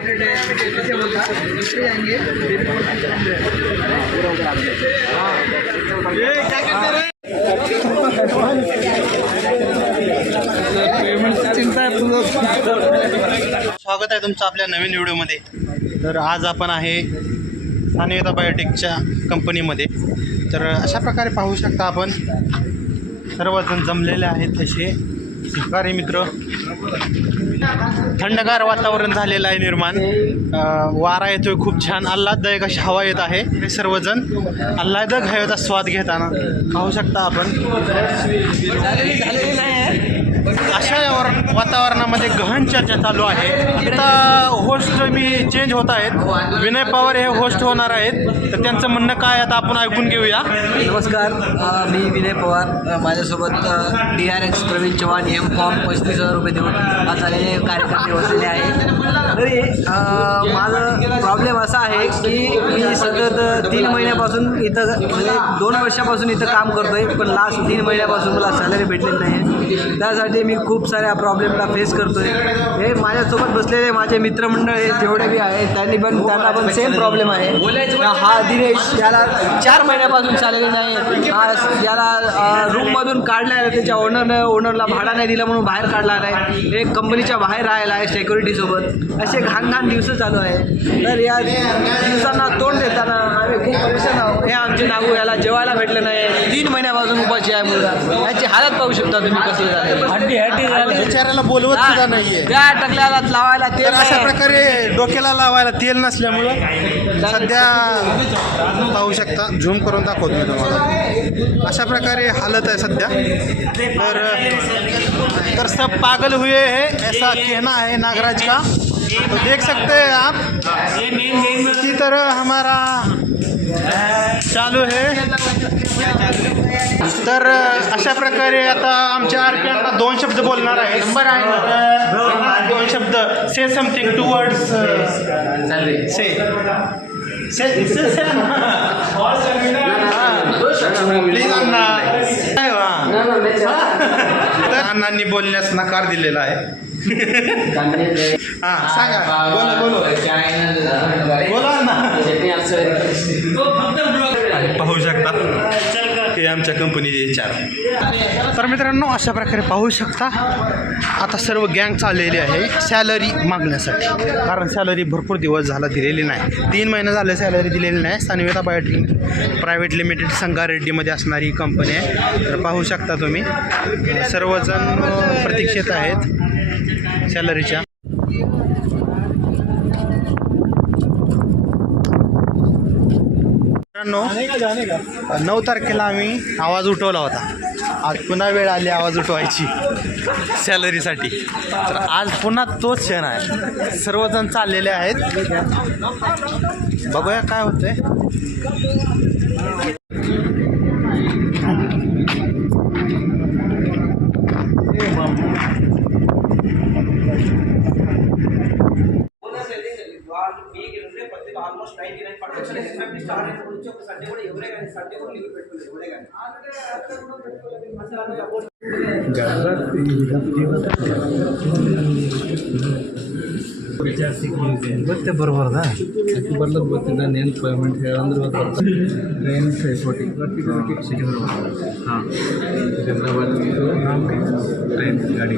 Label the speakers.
Speaker 1: स्वागत आहे तुमचं आपल्या नवीन व्हिडिओमध्ये. तर आज आपण आहे सानियता बायोटेकच्या कंपनीमध्ये. तर अशा प्रकारे पाहू शकता आपण. सर्वजण जमलेले आहेत तसे. सहकारी मित्र? थंडगार वातावरण झालेलं आहे निर्माण. वारा येतोय खूप छान. आल्हाददायक अशी हवा येत आहे हे सर्वजण. आल्हाददायक हवेचा स्वाद घेताना. पाहू शकता आपण. अशा वर- वातावरणामध्ये गहन चर्चा चालू आहे. आता होस्ट मी चेंज होत आहेत. विनय पवार हे होस्ट होणार आहेत. तर त्यांचं म्हणणं काय आता आपण ऐकून घेऊया.
Speaker 2: नमस्कार. मी विनय पवार. माझ्यासोबत D R X Praveen Chavan M form पस्तीस हजार रुपये देऊन आज आलेले कार्यकर्ते बसलेले आहेत तरी माझा माझं प्रॉब्लेम असा आहे की मी सतत तीन महिन्यापासून इथं म्हणजे दोन वर्षापासून इथं काम करतो आहे पण लास्ट तीन महिन्यापासून मला सॅलरी भेटलेली नाही आहे त्यासाठी मी खूप साऱ्या प्रॉब्लेमला फेस करतो आहे हे माझ्यासोबत बसलेले माझे मित्रमंडळ हे जेवढे बी आहेत त्यांनी पण त्यांना पण सेम प्रॉब्लेम आहे. हा दिनेश याला चार महिन्यापासून चाललेला नाही हा याला रूममधून काढला आहे त्याच्या ओनरनं ओनरला भाडा नाही दिला म्हणून बाहेर काढला नाही. एक कंपनीच्या बाहेर राहिला आहे सेक्युरिटीसोबत असे घाण घाण दिवस चालू आहे. तर या दिवसांना तोंड देताना आम्ही खूप परेशान आहोत. हे आमचे नागू याला जेवायला भेटलं नाही. तीन महिन्यापासून आहे मुलगा. याची हालत पाहू शकता तुम्ही कसली झाली हड्डी हड्डी
Speaker 1: बिचाऱ्याला बोलवत सुद्धा नाहीये.
Speaker 2: त्या टकल्याला लावायला ते
Speaker 1: तर अशा प्रकारे डोक्याला लावायला तेल नसल्यामुळं सध्या पाहू शकता. झूम करून दाखवतो मी तुम्हाला. अशा प्रकारे हालत आहे सध्या. तर तर सब पागल हुए है ऐसा कहना है नागराज का. तो देख सकते हैं आप. इसी तरह हमारा चालू है तर अशा प्रकारे आता आमच्या आर पी आता दोन शब्द बोलणार आहे. नंबर आहे. दोन शब्द. Say something two words say say please Anna अण्णांनी बोलण्यास नकार दिलेला आहे. हा सांगा. बोला बोलो. बोला अण्णा पाहू शकता. हे आमच्या कंपनीचे चार. तर मित्रांनो अशा प्रकारे पाहू शकता. आता सर्व गँग चाललेली आहे सॅलरी मागण्यासाठी. कारण सॅलरी भरपूर दिवस झाला दिलेली नाही. तीन महिने झाले सॅलरी दिलेली नाही. सानिवेता बायोटेक प्रायव्हेट लिमिटेड संगारेड्डीमध्ये असणारी कंपनी आहे. तर पाहू शकता तुम्ही. सर्वजण प्रतीक्षेत आहेत सॅलरीच्या मित्रांनो नऊ तारखेला आम्ही आवाज उठवला होता. आज पुन्हा वेळ आली आवाज उठवायची सॅलरीसाठी. तर आज पुन्हा तोच क्षण आहे. सर्वजण चाललेले आहेत. बघूया काय होतंय.
Speaker 3: ಗೊತ್ತೇ ಬರ್ಬಾರ್ದಾ ಬರ್ಲಕ್ಕೆ ಗೊತ್ತಿಲ್ಲ ಏನು ಪೇಮೆಂಟ್ ಹೇಳಂದ್ರೆ ಬರ್ತಾರೆ ಟ್ರೈನ್ ಫೋರ್ಟಿ ಸಿಟಿ ಹಾಂ ಸಿಕಂದ್ರಾಬಾದ್ ಇದು ಟ್ರೈನ್ ಗಾಡಿ